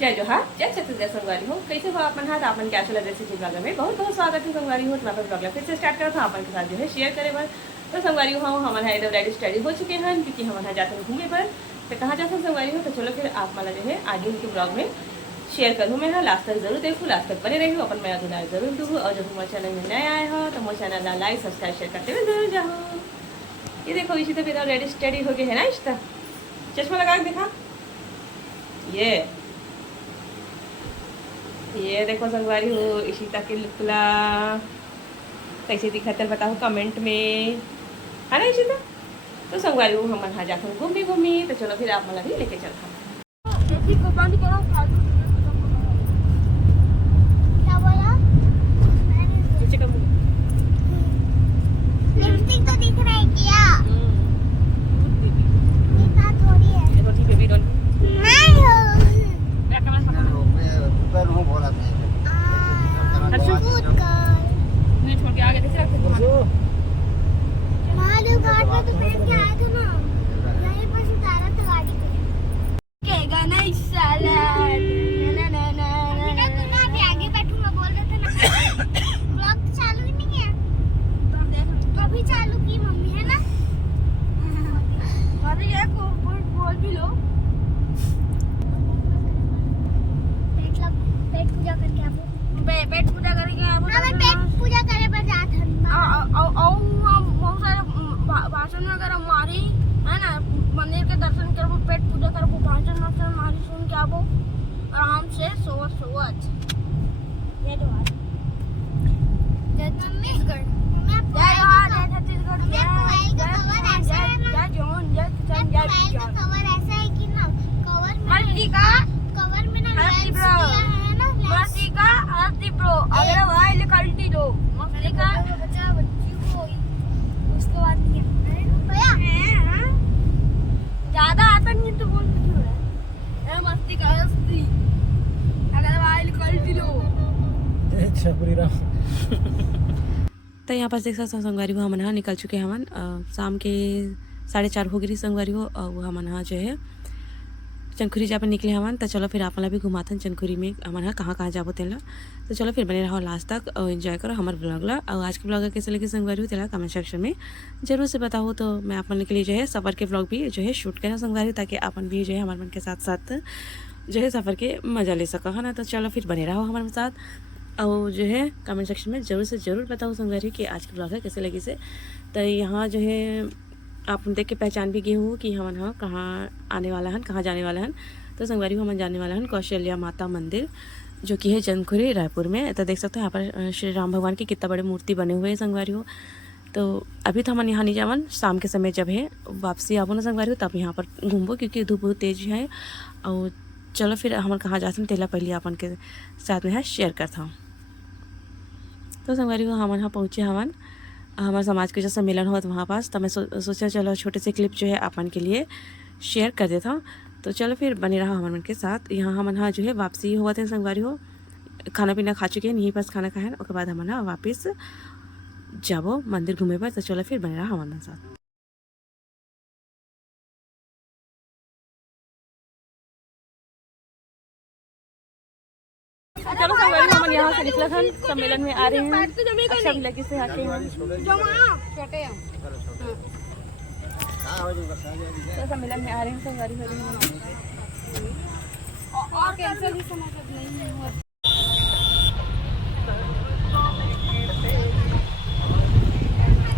जय जोहार जय छत्तीसगढ़ संगवारी हो कैसे हो अपन हाथ अपन क्या चला जैसे ब्लॉग में बहुत बहुत स्वागत है संगवारी हो। तो मैं ब्लॉग फिर से स्टार्ट करता हूँ अपन के साथ जो है शेयर करे पर। तो संगवारी हो हमारे यहाँ एकदम रेडी स्टडी हो चुके हैं क्योंकि हम यहाँ जाते हैं घूमने पर। तो कहाँ जाते हैं संगवारी हो तो चलो फिर आप वाला जो है आगे के ब्लॉग में शेयर करूँ। मैं लास्ट तक जरूर देखूँ, लास्ट तक बने रही हूँ, अपन मेरा गुनाह जरूर दूँ। और जब हमारे चैनल में नया आए हो तो हमारे चैनल लाइक सब्सक्राइब शेयर करते हुए जरूर जाओ। ये देखो इसी तो फिर रेडी स्टडी हो गए है ना। इश्ता चश्मा लगा के दिखा। ये देखो संगवारी हो इशिता के लुकला कैसे दिखता है बताओ कमेंट में, है ना इशिता। तो संगवारी हो हम यहाँ जाकर घूमी तो चलो फिर आप मला भी लेके चलता। लिपस्टिक तो दिख रहा है क्या? दिखा थोड़ी है। नहीं हो। नहीं छोड़ के आगे देखे महादेव घाट में तो बैठ के आए थे ना, यहीं पर उतारा था गाड़ी पे। के गाना इस साला ना ना ना ना तुम अभी आगे बैठूंगा बोल रहे थे ना। ब्लॉग चालू ही नहीं है तो अभी चालू की मम्मी है ना। अरे ये बोल भी लो। पेट पूजा करके आबो। पेट पूजा करके आबो। मैं पेट पूजा करे पर जात हन। बहुत सारे भाषण वगैरह हमारी है ना, मंदिर के दर्शन करबो, पेट पूजा करबो, भाषण हमारी सुन के आबो आराम से सोवत। जय जोहार जय छत्तीसगढ़। जय जोहार जय छत्तीसगढ़। जय जोन जय कवर ऐसा है कि ना कवर में ना लेंस दिया है ना, मस्ती का आरती ब्रो अगला भाई लिखल्टी दो मस्ती का बच्चा बच्ची को उसके बाद क्या भैया ज्यादा आता नहीं तो बोल क्यों है मस्ती का आरती अगला भाई लिखल्टी दो। तो यहाँ पर देख सकते संगवारी को हम यहाँ निकल चुके हैं। हम शाम के 4:30 हो गई संगवारी हो और वो हम यहाँ जो है चनखुरी जा पर निकले हवन। तो चलो फिर आप भी घुमाते चनखुरी में हमारे कहाँ कहाँ जाबो तेला। तो चलो फिर बने रहो लास्ट तक और एंजॉय करो हमारे ब्लॉग ला। और आज के ब्लॉग कैसे लगे संगवारी हो तेला कमेंट सेक्शन में जरूर से बताओ। तो मैं अपन के लिए जो है सफ़र के ब्लॉग भी जो है शूट करना संगवारी ताकि अपन भी जो है हमारे मन के साथ साथ जो है सफ़र के मज़ा ले सको है ना। तो चलो फिर बने रहो हमारे साथ और जो है कमेंट सेक्शन में ज़रूर से ज़रूर बताओ संगवारी कि आज के ब्लॉग है कैसे लगी से। तो यहाँ जो है आप देख के पहचान भी गए हो कि हम यहाँ कहाँ आने वाला है, कहाँ जाने वाला है। तो संगवारी को हम जाने वाला है कौशल्या माता मंदिर जो कि है चनखुरी रायपुर में। तो देख सकते हो यहाँ पर श्री राम भगवान की कितना बड़े मूर्ति बने हुए हैं संगवारी हो। तो अभी तो हम यहाँ नहीं जावन, शाम के समय जब है वापसी आवो ना संगवारी हो तब यहाँ पर घूमबो क्योंकि धूप बहुत तेज है। और चलो फिर हम कहाँ जाते हैं तेला पहले अपन के साथ में शेयर करता हूँ। तो संगवारी हो हम यहाँ पहुँचे हवन हमारे समाज के जो सम्मेलन हुआ वहाँ पास। तो मैं सोचा चलो छोटे से क्लिप जो है अपन के लिए शेयर कर देता हूँ। तो चलो फिर बने रहा हमारे मन के साथ। यहाँ हम यहाँ जो है वापसी हुआ थे संगवारी हो, खाना पीना खा चुके हैं, यहीं पास खाना खाए उसके बाद हम ना वापस जाबो मंदिर घूमे पर। तो चलो फिर बने रहा हमारे साथ। चलो संगवारी हम यहाँ से निकला था, सम्मेलन में आ रहे हैं अच्छा भी लगी से आके हैं तो सम्मेलन में आ रहे हैं संगवारी हो रही और कैंसिल ही समझ नहीं हुआ।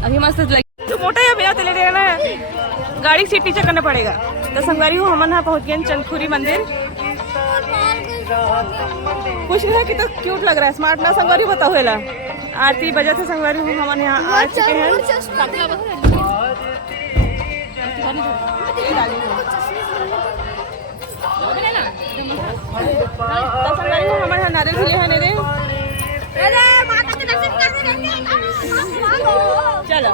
अभी मस्त लगी तो मोटा है बिना तेले रहना है, गाड़ी सीट नीचे करना पड़ेगा। तो संगवारी हो हम यहाँ पहुँच गए चनखुरी मंदिर। कुछ नहीं कि तो क्यूट लग रहा है, स्मार्ट ना संगवारी बताओ हेला। आरती बजे थे संगवारी हूँ हम यहाँ आ चुके हैं। तो संगवारी हूँ हमारे यहाँ नारियल भी है नेरे। चलो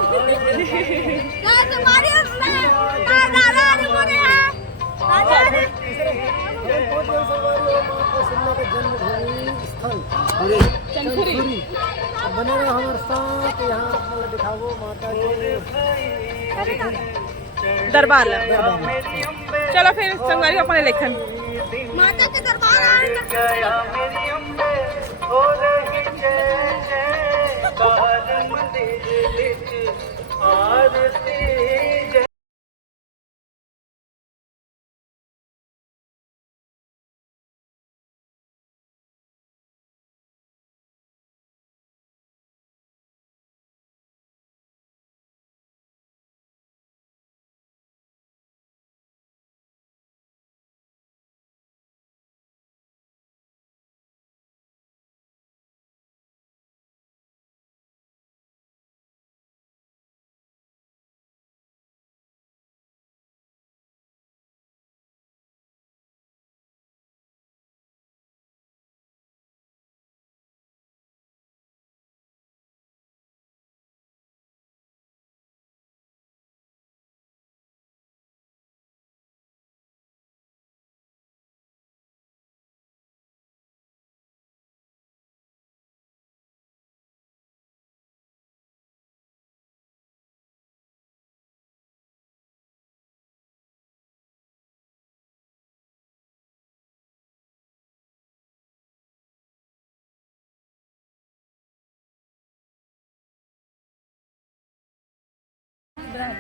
चनखुरी बने रहो हमारे साथ। यहाँ दिखाओ माता के दरबार। चलो फिर संगवारी अपने लेखन माता के दरबार आए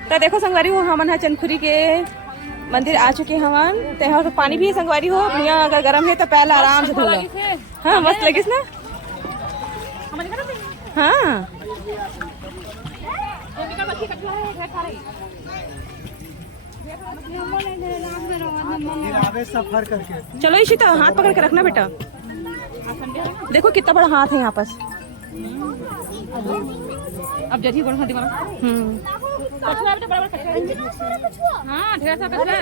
तो देखो संगवारी हो हमन हा चंदखुरी के मंदिर आ चुके हवन। तो यहाँ तो पानी भी है संगवारी हो, भैया अगर गर्म है तो पहले आराम से धो लो। हाँ मस्त लगिस ना। हाँ सफर करके चलो इसी तो हाथ पकड़ के रखना बेटा। देखो कितना बड़ा हाथ है यहाँ पास। अब जल्दी बड़ा हाथ दिमाग। हाँ ढेर सा कचरा है।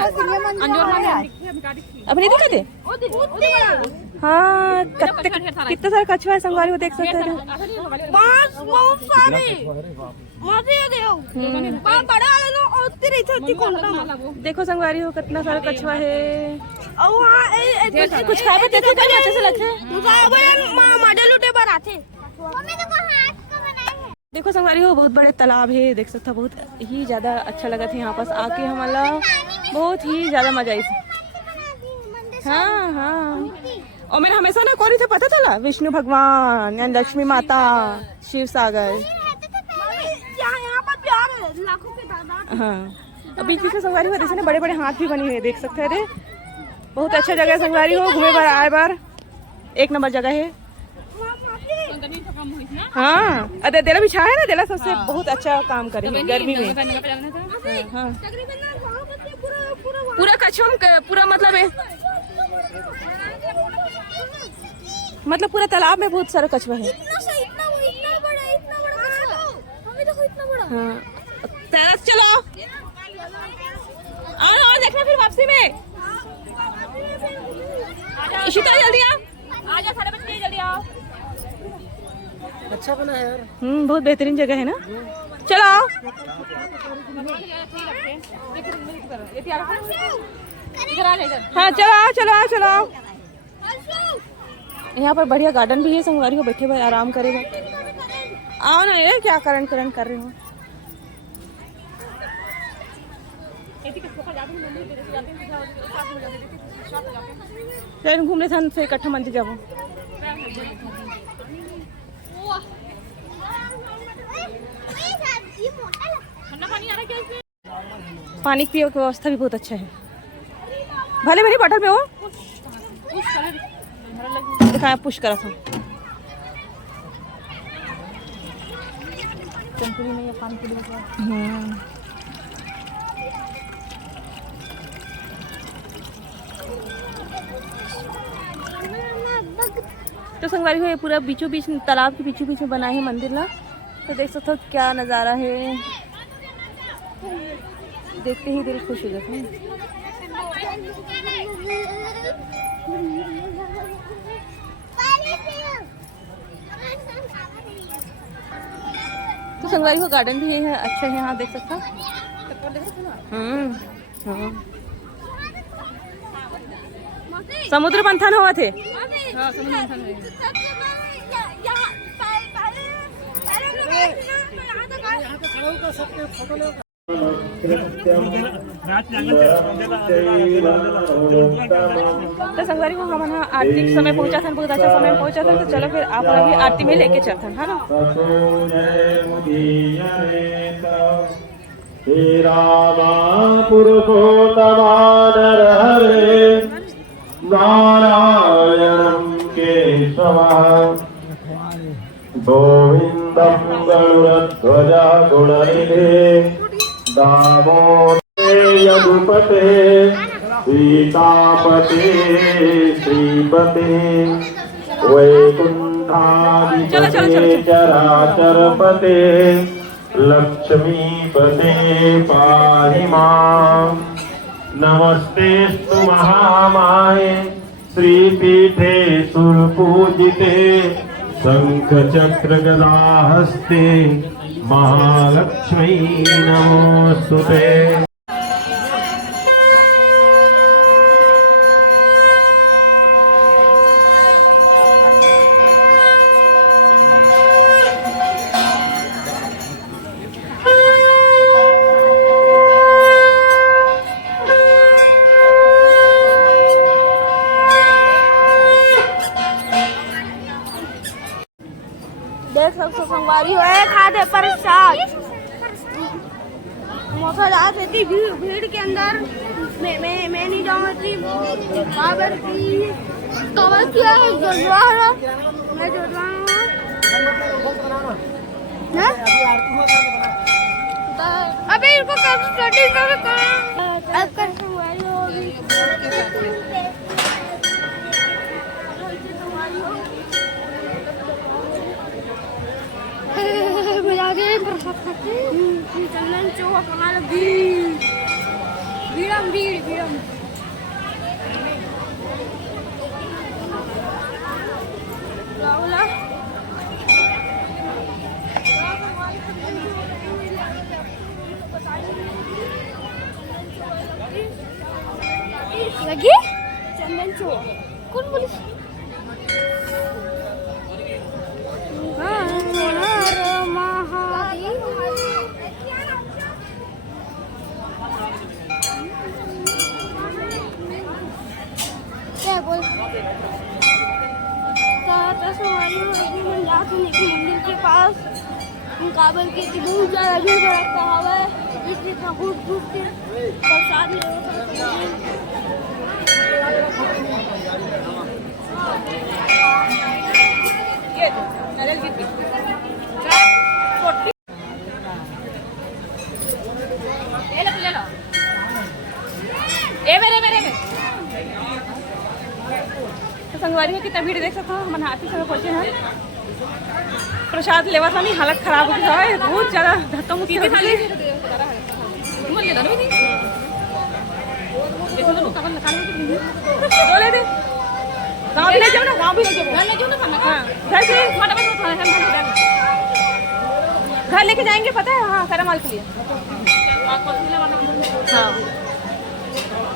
अब नहीं दिखाते। हाँ कितना सारा कचरा है संगवारी को देख सकते हैं। बहुत सारे देखो संगवारी हो कितना सारा कछुआ है। कुछ कुछ खाए देखे तो अच्छे से लगते। देखो संगवारी हो बहुत बड़े तालाब है, देख सकता बहुत ही ज्यादा अच्छा लगा था यहाँ पास आके हमारा, बहुत ही ज्यादा मजा आई थी। हाँ हाँ और मैंने हमेशा ना कौन थे पता चला, विष्णु भगवान या लक्ष्मी माता, शिव सागर। यहाँ पर प्यार है लाखों के तादाद। हाँ अब बीच बीच में संगवारी हो जैसे ना बड़े बड़े हाथ भी बनी हुई है, देख सकते हैं। बहुत अच्छा जगह है संगवारी हो, घूमे बार आए बार एक नंबर जगह है। हाँ अरे देला बिछा है ना, देला सबसे बहुत अच्छा काम करेंगे गर्मी में। हाँ पूरा कछुआ पूरा मतलब पूरा तालाब में बहुत सारा कछुआ है। हाँ चलो और देखना फिर वापसी में। इशिता जल्दी आओ, आजा 5:30 जल्दी आओ। अच्छा बना है यार। बहुत बेहतरीन जगह है ना। चलो आओ। हाँ चलो आओ चलो आओ चलो आओ। यहाँ पर बढ़िया गार्डन भी है संगवारी को, बैठे हुए आराम करेगा। आओ ना, ये क्या करण कर रहे हो। घूमने सन से इकट्ठा मंदिर जाओ। पानी की व्यवस्था भी बहुत अच्छा है। भले मेरी बॉटल में हो दिखाया पुश करा था। तो संगवारी हो ये पूरा बीचों बीच तालाब के बीचों बीच में बना है मंदिर ना। तो देख सकते हो क्या नज़ारा है, देखते ही दिल खुश हो जाता है। तो संगवारी को गार्डन भी है अच्छा है, यहाँ देख सकता। समुद्र मंथन हुआ थे। हाँ समुद्र मंथन तो संगवारी को हम आरती के समय पहुंचा था, बहुत अच्छा समय पहुंचा था। तो चलो फिर आप अभी आरती में लेके चलते हैं, है ना। श्री रामा पुरुषोत्तमा नरहरे नारायणं केशवः गोविन्दं गरुडध्वजा गुणनिधे दामोदरे यदुपते सीतापते श्रीपते वैकुण्ठाधिपते चराचरपते लक्ष्मीपते पाहि माम् नमस्तेऽस्तु महामाये श्रीपीठे सुरपूजिते शङ्खचक्रगदाहस्ते महालक्ष्मी नमोऽस्तुते। देख सकते संगवारी है खाते प्रसाद मोसरात थी भीड़ के अंदर मैं नहीं जाऊंगी बाबर की कवर किया है जोड़वा मैं जोड़वा अबे इनको कब स्टडी कर संगवारी होगी चंदन चौक हमारा भीड़म लगी चंदन चौक कौन बोली मंदिर के पास काबल के बहुत ज्यादा भीड़ रखता है इसलिए घूट के प्रसाद संगवारी है कितना भीड़ देख सकते हो। हम हाथी समय पहुंचे हैं, प्रसाद लेवा था नहीं, हालत खराब हो गई है, बहुत ज्यादा धक्का मुक्की हो गई। गाँव भी ले जाओ ना, गाँव भी ले जाओ घर लेके जाएंगे, पता है। हाँ सारा माल के लिए। हाँ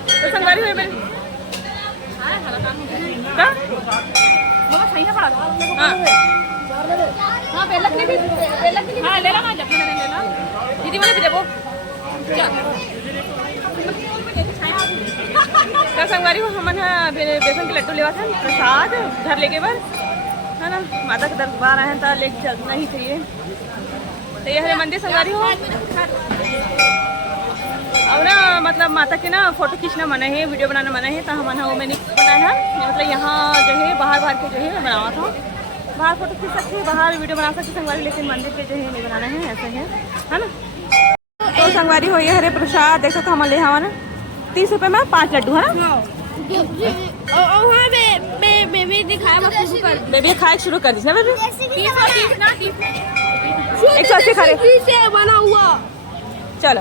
तो संगवारी हुई मेरी सही है पड़ा। हाँ हाँ बेलक ने भी हाँ ले ला ना, जब मैंने लेना दीदी वाले भी देखो क्या तो संगवारी को हम बेसन के लड्डू लेवा था प्रसाद घर लेके बस, है ना। माता के दरबार आए हैं तो लेके चलना ही चाहिए। तो ये हरे मंदिर संगवारी हो और ना, मतलब माता के ना फोटो खींचना मना है, वीडियो बनाना मना है। तो हम वो मैंने बनाया है, मतलब यहाँ जो है बाहर के जो है मैं बनावा था। बाहर फोटो खींच सकते हैं, बाहर वीडियो बना सकते संगवारी, लेकिन मंदिर के जो है नहीं बनाना है, ऐसे है ना। तो संगवारी हो ये हरे प्रसाद देख सकते हम ले हवा ना 30 रुपये में 5 लड्डू है ना। बेबी खाए शुरू कर दीजिए बेबी 180 खा रहे बना हुआ। चलो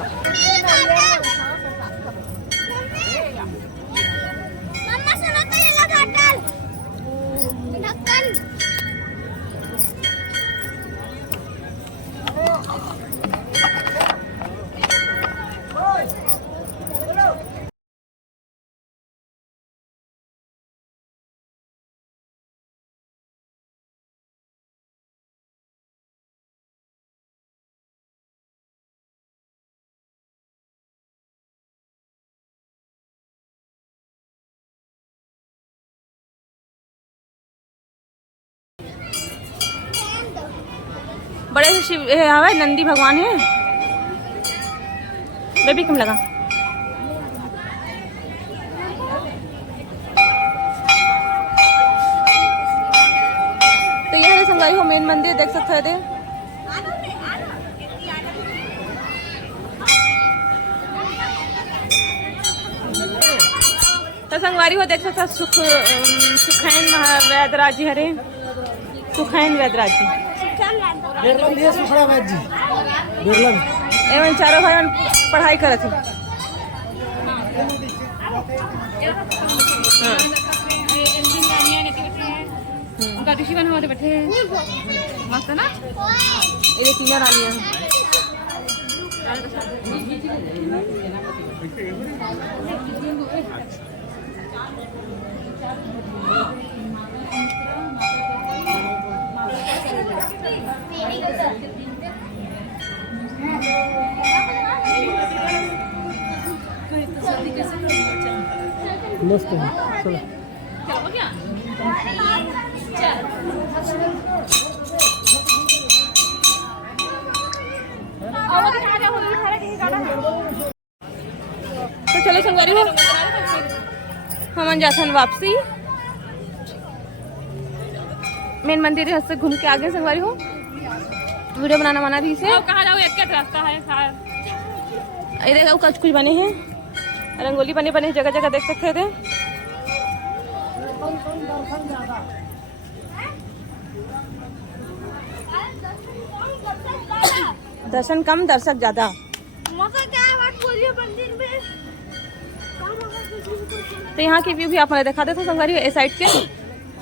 बड़े से शिव है नंदी भगवान है। बेबी कम लगा। तो यह है संगवारी हो मेन मंदिर, देख सकते थे। तो संगवारी हो देख सकते सुखैन वैद्यराज जी हरे, सुखैन वैद्यराज जी बिरलम ये सुखड़ा वैद्य जी बिरलम एवं चारों भाई पढ़ाई करे थे। ऋषि बन होते बैठे मस्त है ना, ये तीनों रानियां। मस्त है। चलो तो चलो संगवारी हो हम जाथन वापसी मेन मंदिर है, से घूम के आगे संगवारी हो वीडियो बनाना मना भी से। कहाँ जाओ, एक रास्ता है इधर कुछ बने हैं, रंगोली बने बने जगह जगह देख सकते थे। दर्शन कम दर्शक ज्यादा। तो यहाँ की व्यू भी आप दिखा देते संगवारी ए साइड के,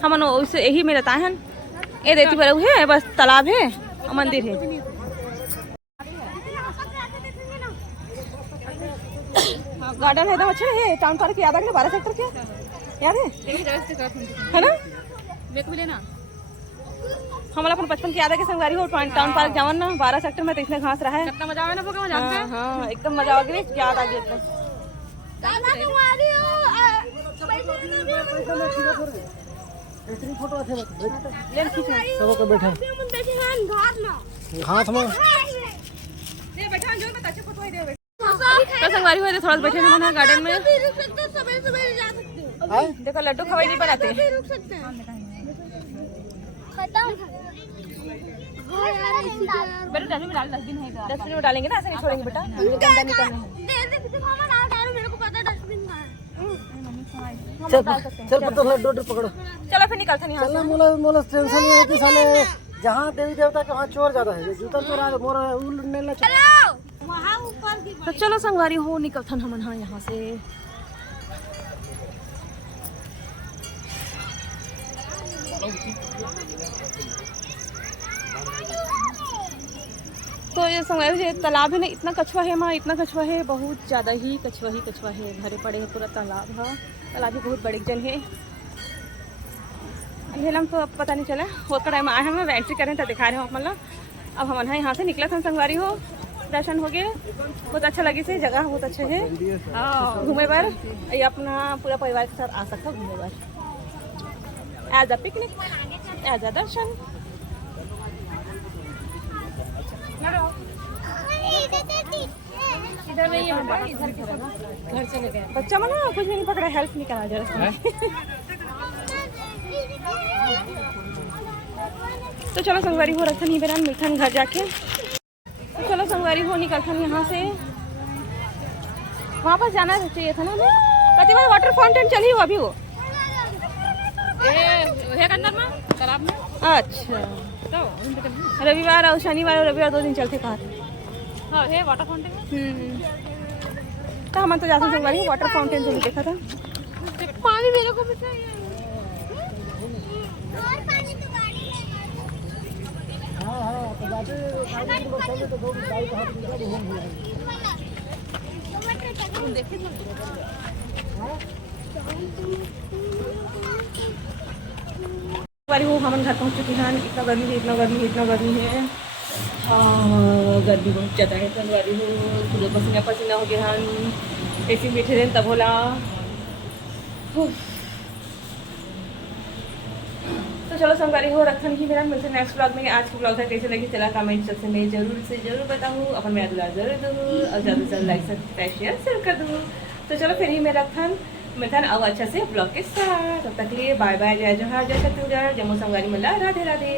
हम यही में रहता है। ये देती बरऊ है, बस तालाब है और मंदिर है। गार्डन है एकदम अच्छा है। टाउन पार्क याद आ गया 12 सेक्टर के, याद है ना? हम अपन बचपन की याद है कि संगवारी हो टाउन पार्क जावन ना 12 सेक्टर में, तो इसमें घास रहा है। कितना मजा आवे ना वो जानते हैं। हाँ एकदम मजा आ गया, याद आ गया एकदम। इतनी फोटो अच्छे लेन खींचना सब को बैठा हाथ में दे बैठा जो मैं अच्छे फोटो दे बैठा। तो संगवारी हो थोड़ा बैठे हैं गार्डन में। देखो लड्डू खवाई नहीं बनाते बेटा, डस्टबिन में डाल, डस्टबिन है, डस्टबिन में डालेंगे ना, ऐसे नहीं छोड़ेंगे बेटा, गंदा नहीं करना है। चल पता लड्डू पकड़ो। चलो फिर निकलते नहीं। चलना मोला मोला टेंशन नहीं है कि साले जहाँ देवी देवता के वहाँ चोर ज्यादा है, जूता चोरा मोरा नहीं। तो चलो संगवारी हो निकलथन हम यहाँ से। तो ये संगवारी तालाब है ना, इतना कछुआ है वहाँ, इतना कछुआ है, बहुत ज़्यादा ही कछुआ है भरे पड़े है पूरा तालाब है। तालाब भी बहुत बड़े जन है। हम तो अब पता नहीं चला वो टाइम आए हम एंट्री करें तो दिखा रहे हो मतलब। अब हम यहाँ से निकला था संगवारी हो, दर्शन हो गए, बहुत अच्छा लगी से जगह, बहुत अच्छा है घूमे पर। ये अपना पूरा परिवार के साथ आ सकता घूमे पर, as a picnic, as a darshan. इधर नहीं है, इधर घर चले गए बच्चा मना कुछ भी नहीं पकड़ा, हेल्प नहीं करा जरा। तो चलो संगवारी हो रखा नहीं बेरा मिलथन घर जाके। तो चलो संगवारी हो निकलथन यहाँ से, वहाँ पर जाना चाहिए था ना हमें। कति बार वाटर फाउंटेन चली हो अभी वो अंदर में तालाब में। अच्छा तो रविवार और शनिवार और रविवार 2 दिन चलते कहा है वाटर फाउंटेन। तो हम तो जाते संगवारी वाटर फाउंटेन जो देखा था। पानी मेरे को भी चाहिए। वो हम घर पहुंच चुके हैं। इतना गर्मी है, इतना गर्मी है, इतना गर्मी है। गर्मी बहुत ज़्यादा है। संगवारी हो पूरे पसीना पसीना हो गया हम, ऐसे बैठे रहे तब बोला। तो चलो संगवारी हो रखन ही मेरा मिलते नेक्स्ट ब्लॉग में। आज के ब्लॉग था कैसे लगी चला कमेंट सेक्शन में जरूर से जरूर बताऊँ, अपन मेरा दुलार जरूर दूँ और ज़्यादा से ज़्यादा लाइक सब्सक्राइब शेयर जरूर कर दूँ। तो चलो फिर ही मेरा रखन मिथन और अच्छा से ब्लॉग के साथ, तब तक लिए बाय बाय, जय जोहार, जय छत्तीसगढ़, जम्मू संगवारी मल्ला, राधे राधे।